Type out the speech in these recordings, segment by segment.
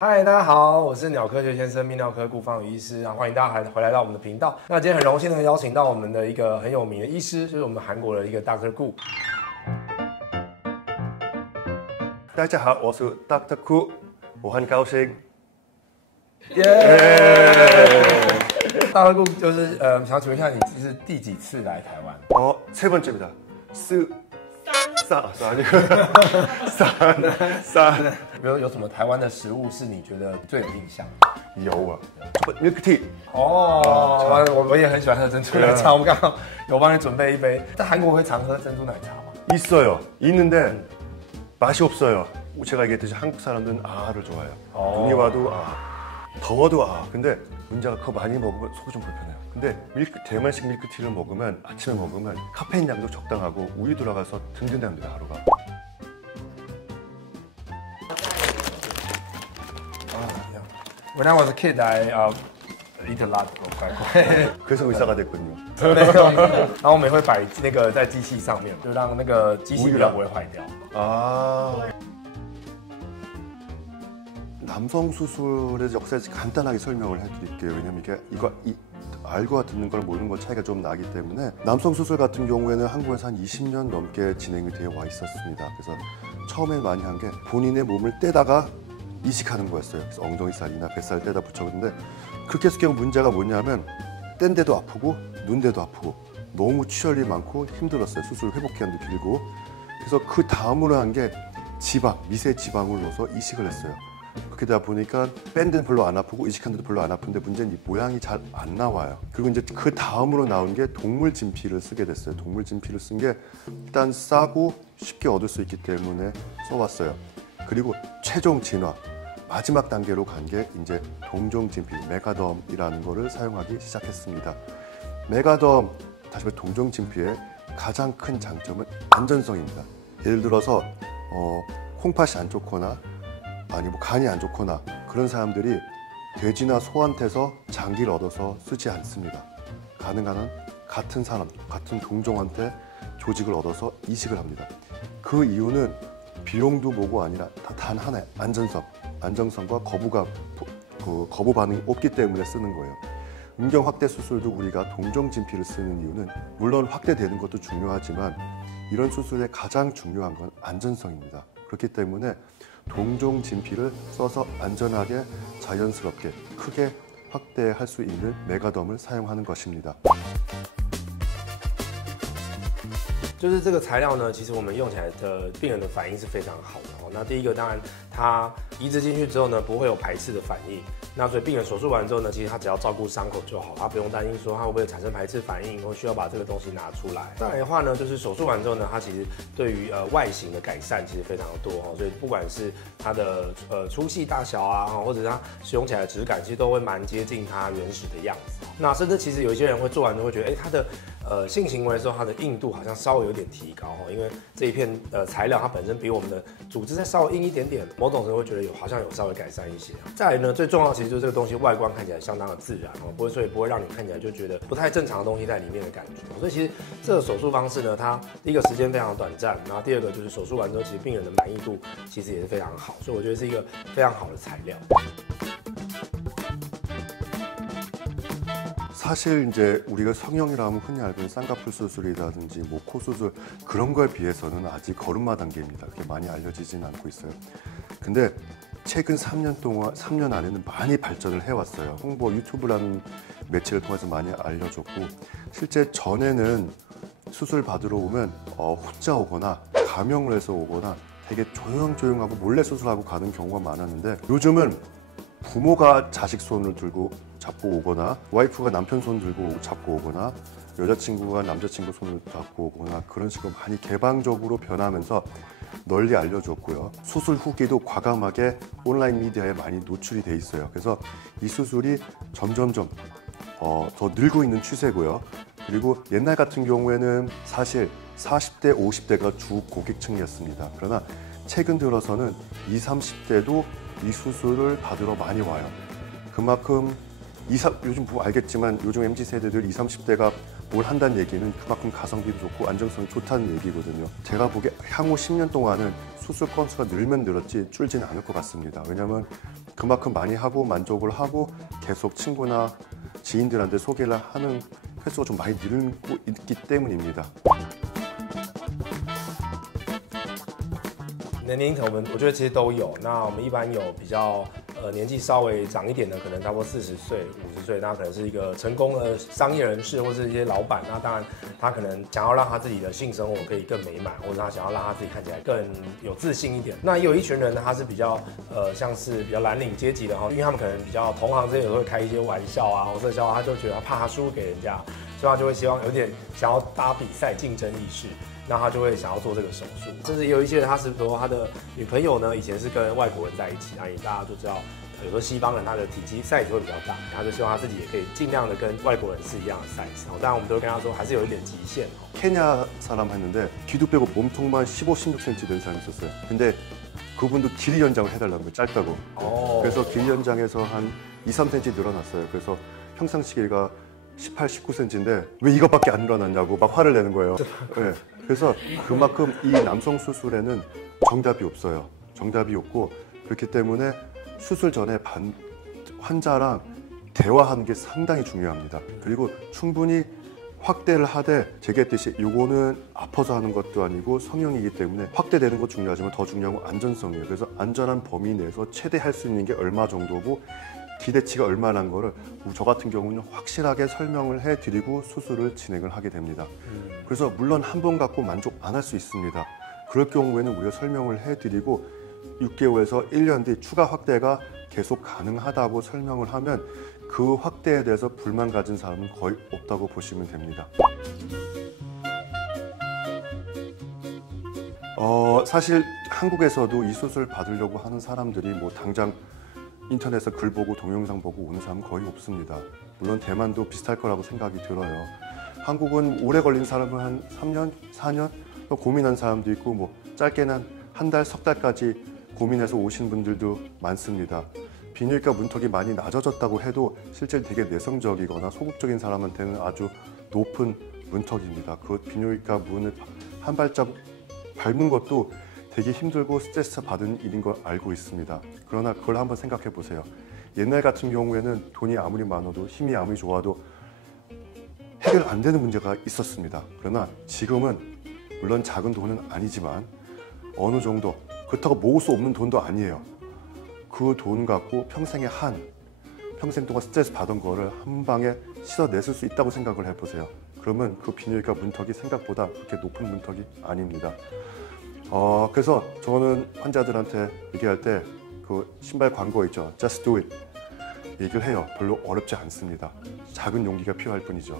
嗨，大家好，我是鸟科学先生泌尿科顾方宇医师，然后欢迎大家回来到我们的频道。那今天很荣幸的邀请到我们的一个很有名的医师，就是我们韩国的一个 Dr. Gu。大家好，我是 Dr. Gu， 我很高兴。耶！Dr. Gu就是想请问一下，你是第几次来台湾？세 번째입니다.有什么台湾的食物是你觉得最有印象？有啊，밀크티。我也很喜欢喝珍珠奶茶，我刚好有帮你准备一杯。在韩国会常喝珍珠奶茶吗？ 있어요. 있는데 맛이 없어요. 제가 얘기했듯이 한국 사람들은 아를 좋아해요. 눈이 와도 더워도 근데 문제가 그거 많이 먹으면 속이 좀 불편해요. 근데 대만식 밀크티를 먹으면 아침에 먹으면 카페인 양도 적당하고 우유 들어가서 든든합니다 하루가. When I was a kid, I eat a lot of 乖乖。 그래서 의사가 됐거든요. 然后我们也会摆那个在机器上面，就让那个机器比较不会坏掉。 남성 수술의 역사에 간단하게 설명을 해드릴게요. 왜냐면 이거 알고 듣는 걸 모르는 것 차이가 좀 나기 때문에 남성 수술 같은 경우에는 한국에서 한 20년 넘게 진행이 되어 와 있었습니다. 그래서 처음에 많이 한 게 본인의 몸을 떼다가 이식하는 거였어요. 그래서 엉덩이 살이나 뱃살 떼다 붙였는데 그렇게 했을 경우 문제가 뭐냐면 뗀 데도 아프고 눈 데도 아프고 너무 출혈이 많고 힘들었어요. 수술 회복 기간도 길고. 그래서 그 다음으로 한 게 지방, 미세 지방을 넣어서 이식을 했어요. 그렇게 되다 보니까 뺀 데는 별로 안 아프고 이식한 데도 별로 안 아픈데 문제는 이 모양이 잘 안 나와요. 그리고 이제 그 다음으로 나온 게 동물 진피를 쓰게 됐어요. 동물 진피를 쓴 게 일단 싸고 쉽게 얻을 수 있기 때문에 써왔어요. 그리고 최종 진화 마지막 단계로 간 게 이제 동종 진피 메가덤이라는 거를 사용하기 시작했습니다. 메가덤 다시 말해 동종 진피의 가장 큰 장점은 안전성입니다. 예를 들어서 콩팥이 안 좋거나 아니 뭐 간이 안 좋거나 그런 사람들이 돼지나 소한테서 장기를 얻어서 쓰지 않습니다. 가능한 한 같은 사람, 같은 동종한테 조직을 얻어서 이식을 합니다. 그 이유는 비용도 뭐고 아니라 단 하나의 안정성과 거부 반응이 없기 때문에 쓰는 거예요. 음경 확대 수술도 우리가 동종 진피를 쓰는 이유는 물론 확대되는 것도 중요하지만 이런 수술의 가장 중요한 건 안전성입니다. 그렇기 때문에 동종 진피를 써서 안전하게 자연스럽게 크게 확대할 수 있는 메가덤을 사용하는 것입니다. 就是这个材料呢，其实我们用起来的病人的反应是非常好的哦。那第一个当然，它移植进去之后呢，不会有排斥的反应。那所以病人手术完之后呢，其实他只要照顾伤口就好，他不用担心说他会不会产生排斥反应，或需要把这个东西拿出来。再来的话呢，就是手术完之后呢，它其实对于外形的改善其实非常的多哦。所以不管是它的粗细大小啊，或者是它使用起来的质感，其实都会蛮接近它原始的样子。那甚至其实有一些人会做完之后会觉得，它的性行为的时候，它的硬度好像稍微有点提高哦，因为这一片材料它本身比我们的组织再稍微硬一点点，某种程度会觉得好像有稍微改善一些。再来呢，最重要的其实就是这个东西外观看起来相当的自然哦，所以不会让你看起来就觉得不太正常的东西在里面的感觉。所以其实这个手术方式呢，它第一个时间非常短暂，然后第二个就是手术完之后，其实病人的满意度其实也是非常好，所以我觉得是一个非常好的材料。 사실 이제 우리가 성형이라면 흔히 알고 있는 쌍꺼풀 수술이라든지 뭐 코 수술 그런 거에 비해서는 아직 걸음마 단계입니다. 그렇게 많이 알려지진 않고 있어요. 근데 최근 3년 안에는 많이 발전을 해왔어요. 홍보 유튜브라는 매체를 통해서 많이 알려졌고 실제 전에는 수술 받으러 오면 혼자 오거나 감형을 해서 오거나 되게 조용하고 몰래 수술하고 가는 경우가 많았는데 요즘은 부모가 자식 손을 들고 잡고 오거나 와이프가 남편 손 들고 잡고 오거나 여자친구가 남자친구 손을 잡고 오거나 그런 식으로 많이 개방적으로 변하면서 널리 알려졌고요. 수술 후기도 과감하게 온라인 미디어에 많이 노출이 돼 있어요. 그래서 이 수술이 점점점 더 늘고 있는 추세고요. 그리고 옛날 같은 경우에는 사실 40대, 50대가 주 고객층이었습니다. 그러나 최근 들어서는 20, 30대도 이 수술을 받으러 많이 와요. 그만큼 요즘 알겠지만 요즘 MZ세대들 20, 30대가 뭘 한다는 얘기는 그만큼 가성비도 좋고 안정성이 좋다는 얘기거든요. 제가 보기에 향후 10년 동안은 수술 건수가 늘면 늘었지 줄지는 않을 것 같습니다. 왜냐하면 그만큼 많이 하고 만족을 하고 계속 친구나 지인들한테 소개를 하는 횟수가 좀 많이 늘고 있기 때문입니다. 年龄层我觉得其实都有。那我们一般有比较年纪稍微长一点的，可能差不多40岁、50岁，那可能是一个成功的商业人士或是一些老板。那当然他可能想要让他自己的性生活可以更美满，或者他想要让他自己看起来更有自信一点。那也有一群人呢，他是比较像是比较蓝领阶级的哈，因为他们可能比较同行之间有时候会开一些玩笑啊，或者笑，他就觉得他怕他输给人家，所以他就会希望有点想要打比赛竞争意识。那他就会想要做这个手术，甚至也有一些人，他是说他的女朋友呢，以前是跟外国人在一起，那大家都知道，有时候西方人他的体积 size 会比较大，他就希望他自己也可以尽量的跟外国人是一样的 size。当然我们都会跟他说，还是有一点极限。 케냐 사람 했는데 귀도 빼고 몸통만 15, 16cm 된 사람이 있었어요. 근데 그분도 길이 연장을 해달라는 거예요. 짧다고. 그래서 길이 연장해서 한 2, 3cm 늘어났어요. 그래서 평상시 길이가 18, 19cm인데 왜 이것밖에 안 늘어났냐고 막 화를 내는 거예요. 네. 그래서 그만큼 이 남성 수술에는 정답이 없어요. 정답이 없고 그렇기 때문에 수술 전에 환자랑 대화하는 게 상당히 중요합니다. 그리고 충분히 확대를 하되 제가 했듯이 이거는 아파서 하는 것도 아니고 성형이기 때문에 확대되는 것 중요하지만 더 중요한 건 안전성이에요. 그래서 안전한 범위 내에서 최대 할 수 있는 게 얼마 정도고 기대치가 얼마나 거를 저 같은 경우는 확실하게 설명을 해드리고 수술을 진행을 하게 됩니다. 그래서 물론 한 번 갖고 만족 안 할 수 있습니다. 그럴 경우에는 우리가 설명을 해드리고 6개월에서 1년 뒤 추가 확대가 계속 가능하다고 설명을 하면 그 확대에 대해서 불만 가진 사람은 거의 없다고 보시면 됩니다. 사실 한국에서도 이 수술 받으려고 하는 사람들이 뭐 당장 인터넷에서 글 보고 동영상 보고 오는 사람은 거의 없습니다. 물론 대만도 비슷할 거라고 생각이 들어요. 한국은 오래 걸린 사람은 한 3년, 4년 고민한 사람도 있고 뭐 짧게는 한 달, 석 달까지 고민해서 오신 분들도 많습니다. 비뇨기과 문턱이 많이 낮아졌다고 해도 실제 되게 내성적이거나 소극적인 사람한테는 아주 높은 문턱입니다. 그 비뇨기과 문을 한 발자국 밟는 것도 되게 힘들고 스트레스 받은 일인 걸 알고 있습니다. 그러나 그걸 한번 생각해 보세요. 옛날 같은 경우에는 돈이 아무리 많아도 힘이 아무리 좋아도 해결 안 되는 문제가 있었습니다. 그러나 지금은 물론 작은 돈은 아니지만 어느 정도 그렇다고 모을 수 없는 돈도 아니에요. 그 돈 갖고 평생 동안 스트레스 받은 거를 한 방에 씻어냈을 수 있다고 생각을 해보세요. 그러면 그 비뇨기과 문턱이 생각보다 그렇게 높은 문턱이 아닙니다. 그래서 저는 환자들한테 얘기할 때 그 신발 광고 있죠. Just do it. 얘기를 해요. 별로 어렵지 않습니다. 작은 용기가 필요할 뿐이죠.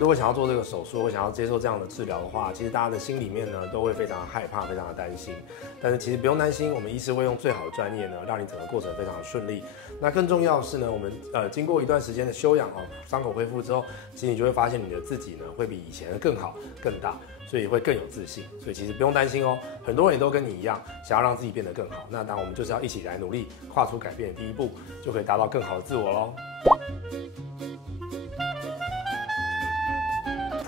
如果想要做这个手术，或想要接受这样的治疗的话，其实大家的心里面呢都会非常害怕，非常的担心。但是其实不用担心，我们医师会用最好的专业呢，让你整个过程非常的顺利。那更重要的是呢，我们经过一段时间的休养伤口恢复之后，其实你就会发现你的自己呢会比以前更好、更大，所以会更有自信。所以其实不用担心哦，很多人也都跟你一样，想要让自己变得更好。那当然我们就是要一起来努力，跨出改变的第一步，就可以达到更好的自我喽。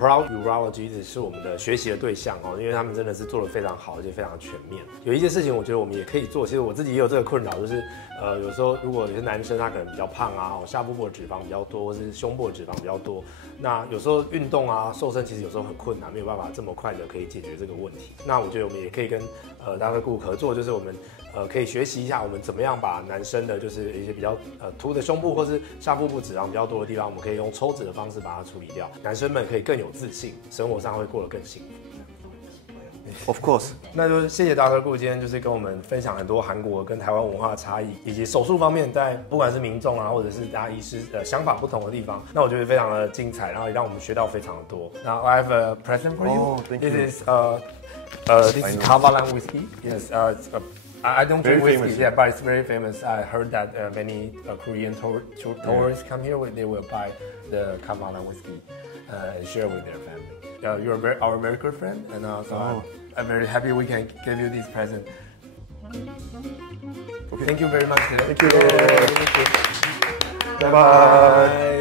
Proud Urology 一直是我们的学习的对象因为他们真的是做得非常好，而且非常全面。有一件事情，我觉得我们也可以做。其实我自己也有这个困扰，就是有时候如果有些男生他可能比较胖啊，下腹部的脂肪比较多，或是胸部的脂肪比较多，那有时候运动啊、瘦身其实有时候很困难，没有办法这么快的可以解决这个问题。那我觉得我们也可以跟大哥顾合作，就是我们可以学习一下我们怎么样把男生的就是一些比较凸的胸部或是下腹部脂肪比较多的地方，我们可以用抽脂的方式把它处理掉，男生们可以更有自信，生活上会过得更幸福。Of course， 那就是谢谢大哥顾今天就是跟我们分享很多韩国跟台湾文化的差异，以及手术方面在不管是民众啊或者是大家医师想法不同的地方，那我觉得非常的精彩，然后也让我们学到非常的多。Now I have a present for you. Thank you. This is Kavalan whiskey. Yes. I don't drink whiskey, yeah, but it's very famous. I heard that many Korean tourists come here, they will buy the Kavalan whiskey and share with their family. You're our very good friend, and so I'm very happy we can give you this present. Okay. Thank you very much. Thank you. Bye bye.